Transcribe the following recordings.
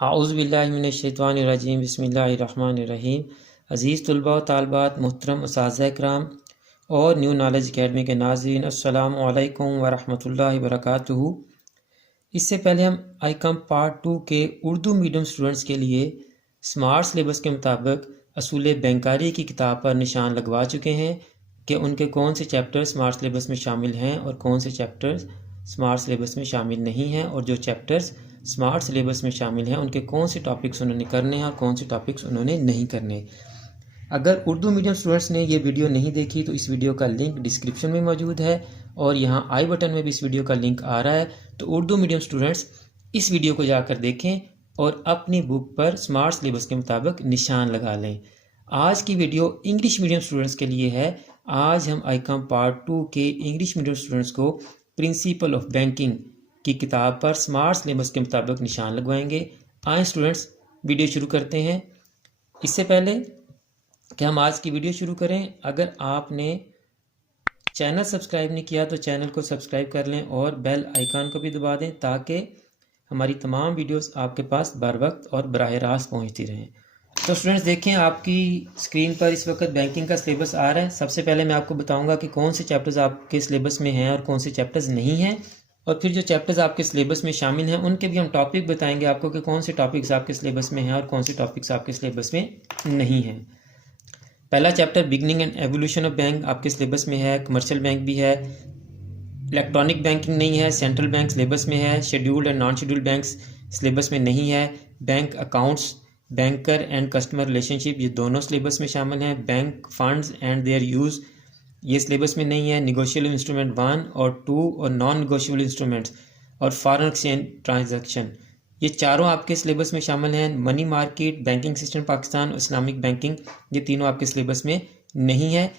आऊज़ुबिल्लाहिमिनश्शैतानिर्रजीम बिस्मिल्लाहिर्रहमानिर्रहीम। अज़ीज़ तलबा व तालिबात, मोहतरम उस्ताज़ कराम और न्यू नॉलेज अकेडमी के नाज़रीन, अस्सलामु अलैकुम व रहमतुल्लाहि व बरकातुहू। इससे पहले हम आईकॉम पार्ट 2 के उर्दू मीडियम स्टूडेंट्स के लिए स्मार्ट सिलेबस के मुताबिक असूल बैंकारी की किताब पर निशान लगवा चुके हैं कि उनके कौन से चैप्टर स्मार्ट सिलेबस में शामिल हैं और कौन से चैप्टर्स स्मार्ट सिलेबस में शामिल नहीं हैं, और जो चैप्टर्स स्मार्ट सिलेबस में शामिल हैं उनके कौन से टॉपिक्स उन्होंने करने हैं और कौन से टॉपिक्स उन्होंने नहीं करने। अगर उर्दू मीडियम स्टूडेंट्स ने ये वीडियो नहीं देखी तो इस वीडियो का लिंक डिस्क्रिप्शन में मौजूद है और यहाँ आई बटन में भी इस वीडियो का लिंक आ रहा है। तो उर्दू मीडियम स्टूडेंट्स इस वीडियो को जाकर देखें और अपनी बुक पर स्मार्ट सिलेबस के मुताबिक निशान लगा लें। आज की वीडियो इंग्लिश मीडियम स्टूडेंट्स के लिए है। आज हम आईकॉम पार्ट 2 के इंग्लिश मीडियम स्टूडेंट्स को प्रिंसिपल ऑफ बैंकिंग की किताब पर स्मार्ट सिलेबस के मुताबिक निशान लगवाएंगे। आए स्टूडेंट्स, वीडियो शुरू करते हैं। इससे पहले कि हम आज की वीडियो शुरू करें, अगर आपने चैनल सब्सक्राइब नहीं किया तो चैनल को सब्सक्राइब कर लें और बेल आइकन को भी दबा दें ताकि हमारी तमाम वीडियोस आपके पास बर वक्त और बराह रास्त पहुंचती रहें। तो स्टूडेंट्स देखें, आपकी स्क्रीन पर इस वक्त बैंकिंग का सिलेबस आ रहा है। सबसे पहले मैं आपको बताऊंगा कि कौन से चैप्टर्स आपके सिलेबस में हैं और कौन से चैप्टर्स नहीं हैं, और फिर जो चैप्टर्स आपके सिलेबस में शामिल हैं उनके भी हम टॉपिक बताएंगे आपको कि कौन से टॉपिक्स आपके सिलेबस में हैं और कौन से टॉपिक्स आपके सिलेबस में नहीं हैं। पहला chapter beginning and evolution of bank आपके सिलेबस में है। कमर्शियल बैंक भी है, इलेक्ट्रॉनिक बैंकिंग नहीं है, सेंट्रल बैंक सिलेबस में है, scheduled and non scheduled banks syllabus में नहीं है, bank accounts, banker and customer relationship ये दोनों सिलेबस में शामिल हैं, bank funds and there use ये सिलेबस में नहीं है, निगोशिएबल इंस्ट्रूमेंट 1 और 2 और नॉन निगोशिएबल इंस्ट्रूमेंट्स और फॉरेन एक्सचेंज ट्रांजैक्शन ये चारों आपके सिलेबस में शामिल हैं। Money market, banking system Pakistan और इस्लामिक बैंकिंग ये तीनों आपके सिलेबस में नहीं है।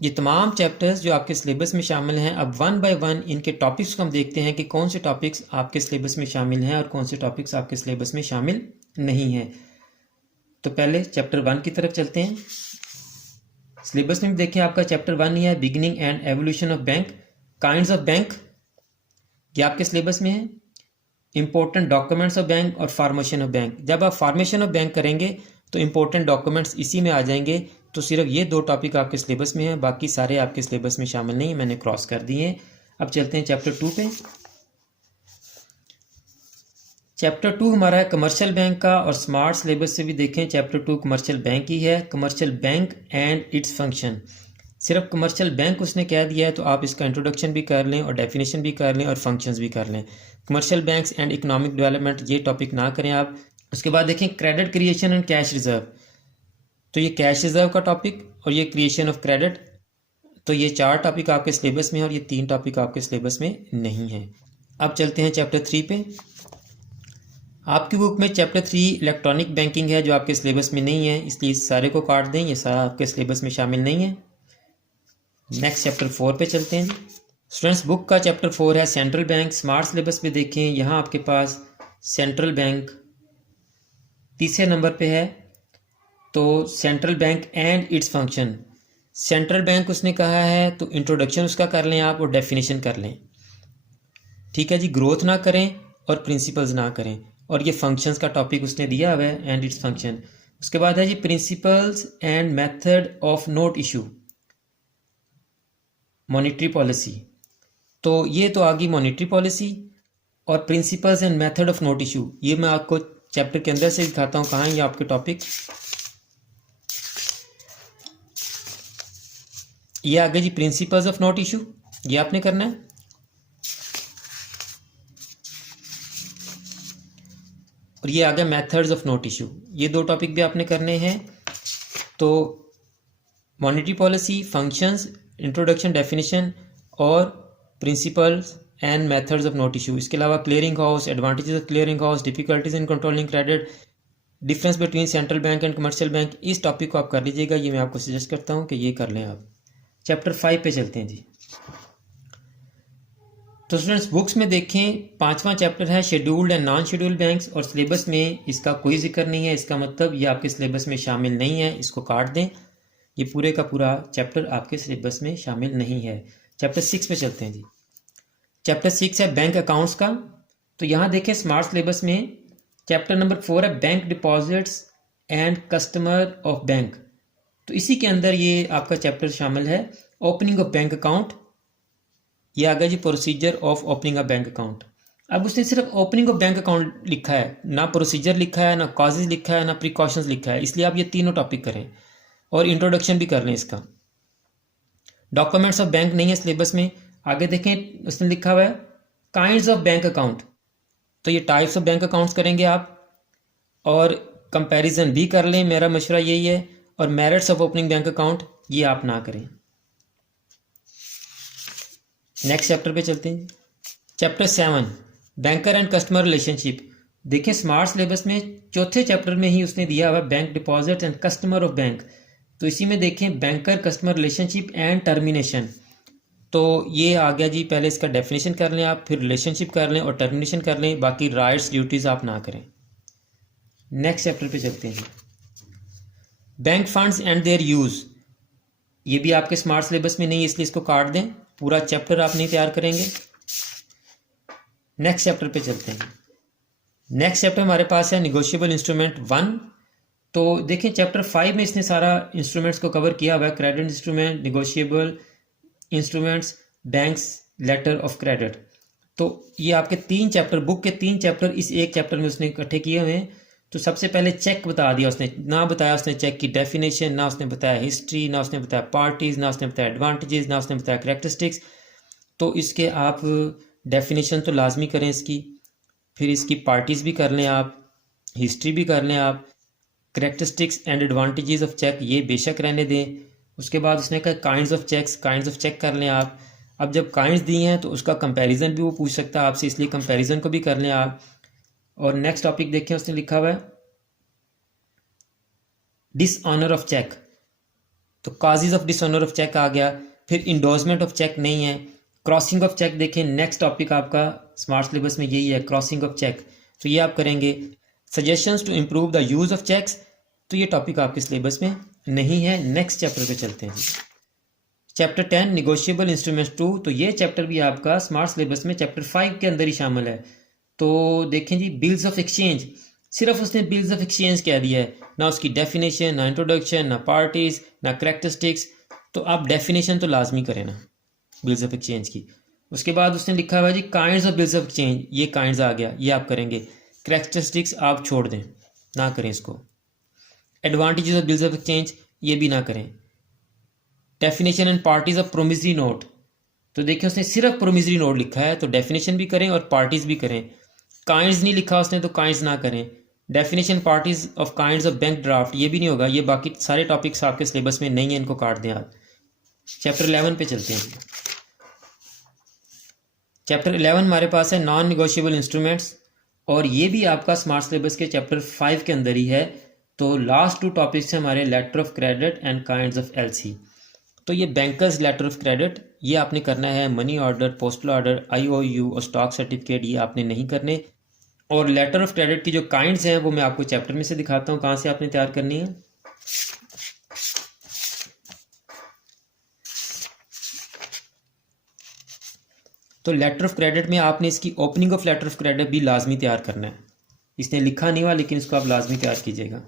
ये तमाम चैप्टर्स जो आपके सिलेबस में शामिल हैं, अब वन बाय वन इनके टॉपिक्स को हम देखते हैं कि कौन से टॉपिक्स आपके सिलेबस में शामिल हैं और कौन से टॉपिक्स आपके सिलेबस में शामिल नहीं हैं। तो पहले चैप्टर 1 की तरफ चलते हैं। सिलेबस में देखें, आपका चैप्टर 1 ही है, beginning and evolution of bank, kinds of bank ये आपके सिलेबस में है। इंपॉर्टेंट डॉक्यूमेंट्स ऑफ बैंक और फॉर्मेशन ऑफ बैंक। जब आप फॉर्मेशन ऑफ बैंक करेंगे तो इंपॉर्टेंट डॉक्यूमेंट्स इसी में आ जाएंगे। तो सिर्फ ये दो टॉपिक आपके सिलेबस में हैं, बाकी सारे आपके सिलेबस में शामिल नहीं, मैंने क्रॉस कर दिए हैं। अब चलते हैं चैप्टर 2 पे। चैप्टर 2 हमारा है कमर्शियल बैंक का, और स्मार्ट सिलेबस से भी देखें चैप्टर 2 कमर्शियल बैंक ही है। Commercial bank and its function, सिर्फ कमर्शियल बैंक उसने कह दिया है तो आप इसका इंट्रोडक्शन भी कर लें और डेफिनेशन भी कर लें और फंक्शंस भी कर लें। Commercial banks and economic development ये टॉपिक ना करें आप। उसके बाद देखें credit creation and cash reserve, तो ये कैश रिजर्व का टॉपिक और ये क्रिएशन ऑफ क्रेडिट, तो ये 4 टॉपिक आपके सिलेबस में और ये 3 टॉपिक आपके सिलेबस में नहीं है। अब चलते हैं चैप्टर 3 पे। आपकी बुक में चैप्टर 3 इलेक्ट्रॉनिक बैंकिंग है जो आपके सिलेबस में नहीं है, इसलिए इस सारे को काट दें, ये सारा आपके सिलेबस में शामिल नहीं है। नेक्स्ट चैप्टर 4 पे चलते हैं। स्टूडेंट्स बुक का चैप्टर 4 है सेंट्रल बैंक। स्मार्ट सिलेबस पे देखें, यहाँ आपके पास सेंट्रल बैंक तीसरे नंबर पे है। तो central bank and its function, central bank उसने कहा है तो इंट्रोडक्शन उसका कर लें आप और डेफिनेशन कर लें। ठीक है जी, ग्रोथ ना करें और प्रिंसिपल्स ना करें, और ये फंक्शंस का टॉपिक उसने दिया हुआ है एंड इट्स फंक्शन। उसके बाद है जी principles and method of note issue, monetary policy. तो ये तो आ गई मॉनेटरी पॉलिसी, और principles and method of note issue ये मैं आपको चैप्टर के अंदर से दिखाता हूँ कहाँ है ये आपके टॉपिक। ये आ गए जी प्रिंसिपल्स ऑफ नोट इशू, ये आपने करना है। और ये आ गया मेथड्स ऑफ नोट इशू, ये 2 टॉपिक भी आपने करने हैं। तो monetary policy, functions, introduction, definition और principles and methods of note issue. इसके अलावा clearing house, advantages of clearing house, difficulties in controlling credit, difference between central bank and commercial bank, इस टॉपिक को आप कर लीजिएगा। ये मैं आपको सजेस्ट करता हूँ कि ये कर लें आप। चैप्टर 5 पे चलते हैं जी। तो स्टूडेंट्स बुक्स में देखें 5वां चैप्टर है scheduled and non scheduled banks, और सिलेबस में इसका कोई जिक्र नहीं है। इसका मतलब ये आपके सिलेबस में शामिल नहीं है, इसको काट दें। ये पूरे का पूरा चैप्टर आपके सिलेबस में शामिल नहीं है। चैप्टर 6 पे चलते हैं जी। चैप्टर 6 है बैंक अकाउंट्स का। तो यहाँ देखें स्मार्ट सिलेबस में चैप्टर नंबर 4 है bank deposits and customer of bank. तो इसी के अंदर ये आपका चैप्टर शामिल है, ओपनिंग ऑफ बैंक अकाउंट। ये आ गया जी procedure of opening a bank account. अब उसने सिर्फ ओपनिंग ऑफ बैंक अकाउंट लिखा है, ना प्रोसीजर लिखा है, ना कॉजेज लिखा है, ना प्रिकॉशंस लिखा है, इसलिए आप ये तीनों टॉपिक करें और इंट्रोडक्शन भी कर लें इसका। डॉक्यूमेंट्स ऑफ बैंक नहीं है सिलेबस में। आगे देखें उसने लिखा हुआ है काइंड्स ऑफ बैंक अकाउंट, तो ये टाइप्स ऑफ बैंक अकाउंट्स करेंगे आप और कंपैरिजन भी कर लें, मेरा मशवरा यही है। और merits of opening bank account ये आप ना करें। नेक्स्ट चैप्टर पे चलते हैं। Chapter 7 banker and customer relationship. देखें स्मार्ट सिलेबस में चौथे चैप्टर में ही उसने दिया हुआ bank deposit and customer of bank. तो इसी में देखें banker customer relationship and termination. तो ये आ गया जी, पहले इसका डेफिनेशन कर लें आप, फिर रिलेशनशिप कर लें और टर्मिनेशन कर लें, बाकी राइट्स ड्यूटीज़ आप ना करें। नेक्स्ट चैप्टर पे चलते हैं। Bank funds and there use, ये भी आपके स्मार्ट सिलेबस में नहीं है इसलिए इसको काट दें, पूरा चैप्टर आप नहीं तैयार करेंगे। नेक्स्ट चैप्टर पे चलते हैं। नेक्स्ट चैप्टर हमारे पास है निगोशिएबल इंस्ट्रूमेंट 1। तो देखें चैप्टर 5 में इसने सारा इंस्ट्रूमेंट्स को कवर किया हुआ है, credit instrument, negotiable instruments, banks, letter of credit. तो ये आपके 3 चैप्टर, बुक के 3 चैप्टर इस एक चैप्टर में उसने इकट्ठे किए हुए हैं। तो सबसे पहले चेक बता दिया उसने, ना बताया उसने चेक की डेफिनेशन, ना उसने बताया हिस्ट्री, ना उसने बताया पार्टीज, ना उसने बताया एडवांटेजेस, ना उसने बताया कैरेक्टरिस्टिक्स। तो इसके आप डेफिनेशन तो लाजमी करें इसकी, फिर इसकी पार्टीज भी कर लें आप, हिस्ट्री भी कर लें आप, characteristics and advantages of cheque ये बेशक रहने दें। उसके बाद उसने कहा kinds of cheques, kinds of cheque कर लें आप। अब जब काइंड्स दी हैं तो उसका कंपैरिजन भी वो पूछ सकता है आपसे, इसलिए कंपैरिजन को भी कर लें आप। और नेक्स्ट टॉपिक देखें उसने लिखा हुआ है डिसऑनर ऑफ चेक। तो causes of dishonour of cheque आ गया, फिर इंडोर्समेंट ऑफ चेक नहीं है। क्रॉसिंग ऑफ चेक देखें, नेक्स्ट टॉपिक आपका स्मार्ट सिलेबस में यही है, क्रॉसिंग ऑफ चेक, तो ये आप करेंगे। Suggestions to improve the use of cheques, तो ये टॉपिक आपके सिलेबस में नहीं है। नेक्स्ट चैप्टर पे चलते हैं। चैप्टर 10 निगोशिएबल इंस्ट्रूमेंट्स 2, तो ये चैप्टर भी आपका स्मार्ट सिलेबस में चैप्टर 5 के अंदर ही शामिल है। तो देखें जी बिल्स ऑफ एक्सचेंज, सिर्फ उसने बिल्स ऑफ एक्सचेंज कह दिया है, ना उसकी डेफिनेशन, ना इंट्रोडक्शन, ना पार्टीज, ना कैरेक्टरिस्टिक्स। तो आप डेफिनेशन तो लाजमी करें ना बिल्स ऑफ एक्सचेंज की। उसके बाद उसने लिखा हुआ है जी kinds of bills of exchange, ये काइंड्स आ गया, ये आप करेंगे। कैरेक्टरिस्टिक्स आप छोड़ दें, ना करें इसको। Advantages of bills of exchange ये भी ना करें। Definition and parties of promissory note, तो देखिए उसने सिर्फ प्रोमिसरी नोट लिखा है, तो डेफिनेशन भी करें और पार्टीज भी करें। काइंड्स नहीं लिखा उसने, तो काइंड्स ना करें। Definition parties of kinds of bank draft ये भी नहीं होगा, ये बाकी सारे टॉपिक्स आपके सिलेबस में नहीं है, इनको काट दें आप। चैप्टर 11 पे चलते हैं। चैप्टर 11 हमारे पास है नॉन निगोशिएबल इंस्ट्रूमेंट्स, और ये भी आपका स्मार्ट सिलेबस के चैप्टर 5 के अंदर ही है। तो लास्ट 2 टॉपिक्स हैं हमारे letter of credit and kinds of LC. तो ये बैंकर्स लेटर ऑफ क्रेडिट ये आपने करना है, money order, postal order, IOU और स्टॉक सर्टिफिकेट ये आपने नहीं करने। और लेटर ऑफ क्रेडिट की जो काइंड्स हैं वो मैं आपको चैप्टर में से दिखाता हूँ कहाँ से आपने तैयार करनी है। तो लेटर ऑफ क्रेडिट में आपने इसकी opening of letter of credit भी लाजमी तैयार करना है। इसने लिखा नहीं हुआ लेकिन इसको आप लाजमी तैयार कीजिएगा।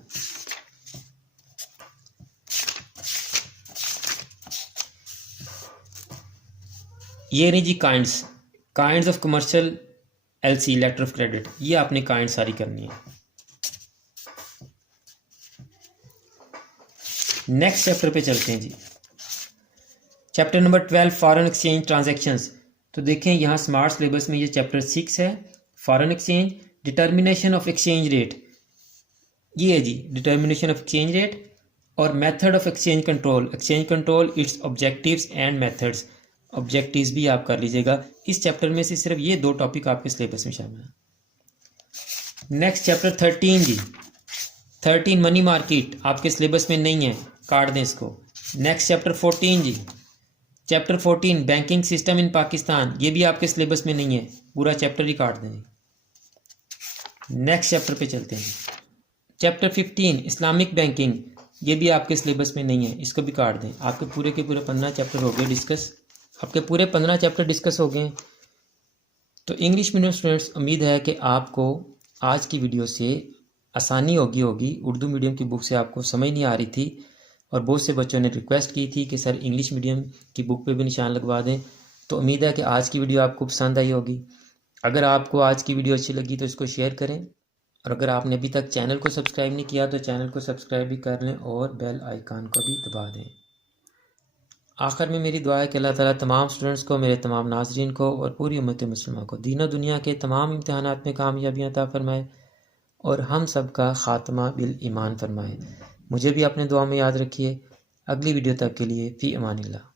ये नहीं जी kinds of commercial LC letter of credit, ये आपने काइंड सारी करनी है। नेक्स्ट चैप्टर पे चलते हैं जी। Chapter number 12 foreign exchange transactions. तो देखें यहाँ स्मार्ट सिलेबस में ये चैप्टर 6 है, foreign exchange, determination of exchange rate, ये है जी डिटर्मिनेशन ऑफ एक्सचेंज रेट, और method of exchange control, it's objectives and methods. Objectives भी आप कर लीजिएगा। इस चैप्टर में से सिर्फ ये 2 टॉपिक आपके सिलेबस में शामिल है। नेक्स्ट चैप्टर 13 जी, 13 मनी मार्केट आपके सिलेबस में नहीं है, काट दें इसको। नेक्स्ट चैप्टर 14 जी, chapter 14 banking system in Pakistan, ये भी आपके सिलेबस में नहीं है, पूरा चैप्टर ही काट दें। नेक्स्ट चैप्टर पे चलते हैं। चैप्टर 15 इस्लामिक बैंकिंग, ये भी आपके सिलेबस में नहीं है, इसको भी काट दें। आपके पूरे के पूरे 15 चैप्टर हो गए डिस्कस, आपके पूरे 15 चैप्टर डिस्कस हो गए। तो इंग्लिश मीडियम स्टूडेंट्स, उम्मीद है कि आपको आज की वीडियो से आसानी होगी। उर्दू मीडियम की बुक से आपको समझ नहीं आ रही थी और बहुत से बच्चों ने रिक्वेस्ट की थी कि सर इंग्लिश मीडियम की बुक पे भी निशान लगवा दें। तो उम्मीद है कि आज की वीडियो आपको पसंद आई होगी। अगर आपको आज की वीडियो अच्छी लगी तो इसको शेयर करें, और अगर आपने अभी तक चैनल को सब्सक्राइब नहीं किया तो चैनल को सब्सक्राइब भी कर लें और बेल आइकन को भी दबा दें। आखिर में मेरी दुआ है कि अल्लाह ताला तमाम स्टूडेंट्स को, मेरे तमाम नाज़रीन को और पूरी उम्मत मुस्लिमा को दीन और दुनिया के तमाम इम्तिहानात में कामयाबियाँ अता फरमाए और हम सब का ख़ात्मा बिल ईमान फरमाए। मुझे भी अपने दुआ में याद रखिए। अगली वीडियो तक के लिए फ़ी अमानिल्लाह।